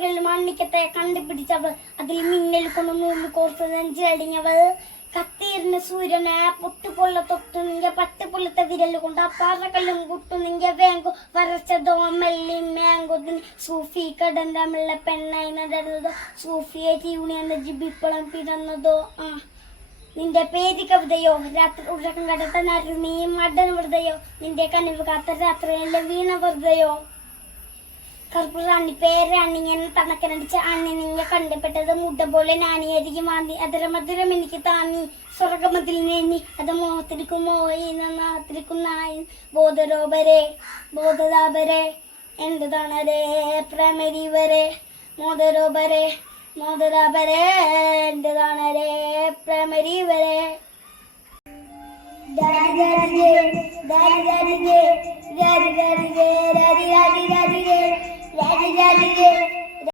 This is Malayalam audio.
രാത്രികളിൽ മണ്ണിക്കത്തെ കണ്ടുപിടിച്ചവൾ, അതിൽ മിന്നൽ കൊണ്ട് നൂല് കോർത്ത് നെഞ്ചടിഞ്ഞവൾ, കത്തിയിരുന്ന സൂര്യനെ പൊട്ടുപൊള്ള തൊട്ടു നിങ്ക പട്ടുപൊള്ളത്തെ വിരൽ കൊണ്ട് പാറകളും കുട്ടു നിങ്ക വേങ്കോ വരച്ചതോ മെല്ലി മേങ്കോതിന് സൂഫി കടൻ തമിഴിലെ പെണ്ണായി നടന്നതോ, സൂഫിയെ യൂണിയെന്ന ജിബിപ്പളം പിറന്നതോ. നിന്റെ പേര് കവിതയോ രാത്രി ഉറക്കം കടത്തനാരു നീ മടൻ വെറുതെയോ, നിന്റെ കനിവ് കാത്ത രാത്രിയെല്ലാം വീണ വെറുതെയോ. കറുപ്പുറാണി പേരാണി ഞാൻ തണക്കനടിച്ച അണ്ണി നിങ്ങ കണ്ടുപെട്ടത് മുട്ട പോലെ നാനിയരികെ മാന്തി അതര മധുരം എനിക്ക് താന്നി സ്വർഗമതിൽ നേന്നി അത് മോഹത്തിരിക്കും മോയി നാത്തിരിക്കും നായി ബോധരോപരെ ബോധതാപരെ എന്റേതാണരേ പ്രേമരി വരെ മോദരോപരെ മോദരാപരെ എന്റേതാണരേ പ്രേമരി വരെ. Daddy, daddy, daddy, daddy, daddy, daddy, daddy, daddy, daddy, daddy, daddy, daddy, daddy,